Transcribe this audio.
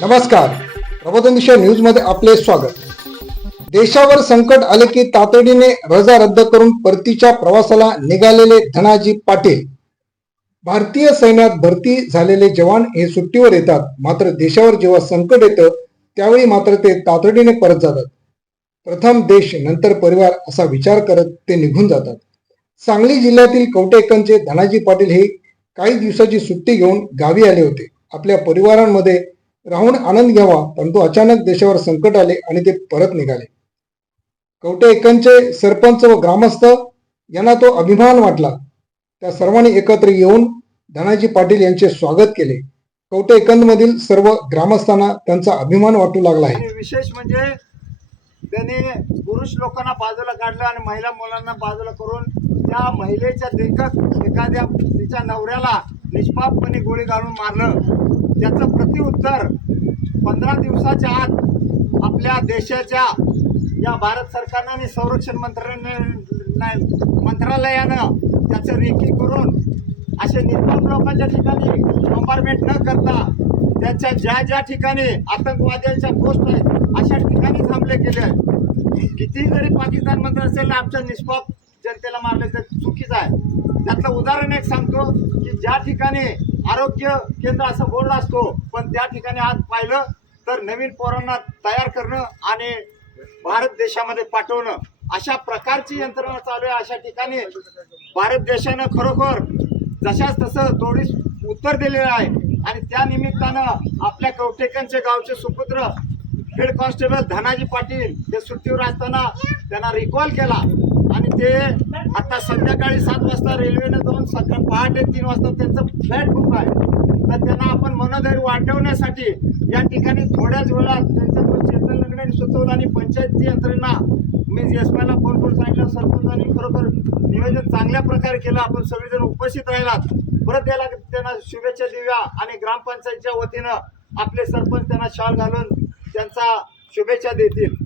नमस्कार. प्रबोधन दिशा न्यूजमध्ये आपले स्वागत. देशावर संकट आले की तातडीने रजा रद्द करून परतीच्या प्रवासाला निघालेले धनाजी पाटील. भारतीय सैन्यात भरती झालेले जवान हे सुट्टीवर येतात. मात्र देशावर जेव्हा संकट येतं त्यावेळी मात्र ते तातडीने परत जातात. प्रथम देश नंतर परिवार असा विचार करत ते निघून जातात. सांगली जिल्ह्यातील कवटेकनचे धनाजी पाटील हे काही दिवसाची सुट्टी घेऊन गावी आले होते. आपल्या परिवारांमध्ये राहून आनंद घ्यावा परंतु अचानक देशावर संकट आले आणि ते परत निघाले. कवटे एकंचे सरपंच व ग्रामस्थ यांना तो अभिमान वाटला. त्या सर्वांनी एकत्र येऊन धनाजी पाटील यांचे स्वागत केले. कवटे एकंद मधील सर्व ग्रामस्थांना त्यांचा अभिमान वाटू लागला आहे. विशेष म्हणजे त्याने पुरुष लोकांना बाजूला काढलं आणि महिला मुलांना बाजूला करून त्या महिलेच्या देखत एखाद्या तिच्या नवऱ्याला निष्पापपणे गोळी घालून मारलं. त्याचं प्रतिउत्तर पंधरा दिवसाच्या आत आपल्या देशाच्या या भारत सरकारनं आणि संरक्षण मंत्रालयाने मंत्रालयानं त्याचं रेखी करून असे निर्मम लोकांच्या ठिकाणी कंपार्टमेंट न करता त्यांच्या ज्या ज्या ठिकाणी आतंकवाद्यांच्या पोस्ट आहेत अशा ठिकाणी थांबले गेले आहेत. किती जरी पाकिस्तान मंत्र असेल आमच्या निष्पाप जनतेला मारले तर चुकीचं आहे. त्यातलं उदाहरण एक सांगतो की ज्या ठिकाणी आरोग्य केंद्र असं बोलला असतो पण त्या ठिकाणी आज पाहिलं तर नवीन पोरांना तयार करणं आणि भारत देशामध्ये पाठवणं अशा प्रकारची यंत्रणा चालू आहे. अशा ठिकाणी भारत देशानं खरोखर जशाच तसं थोडीच उत्तर दिलेलं आहे. आणि त्या निमित्तानं आपल्या कवटेकनचे गावचे सुपुत्र हेड कॉन्स्टेबल धनाजी पाटील ते सुट्टीवर असताना त्यांना रिकॉल केला. आणि ते आता संध्याकाळी सात वाजता रेल्वे सकाळ पहाटे तीन वाजता त्यांचं फ्लॅट बुक आहे. तर त्यांना आपण मनोधैर्य वाढवण्यासाठी या ठिकाणी थोड्याच वेळात त्यांचं चेतन लग्न सुचवलं आणि पंचायतची यंत्रणा मी एसपायला फोन करून सांगितलं सरपंचांनी खरोखर नियोजन चांगल्या प्रकारे केलं आपण सगळेजण उपस्थित राहिलात. परत याला त्यांना शुभेच्छा देऊया आणि ग्रामपंचायतच्या वतीनं आपले सरपंच त्यांना शाल घालून त्यांचा शुभेच्छा देतील.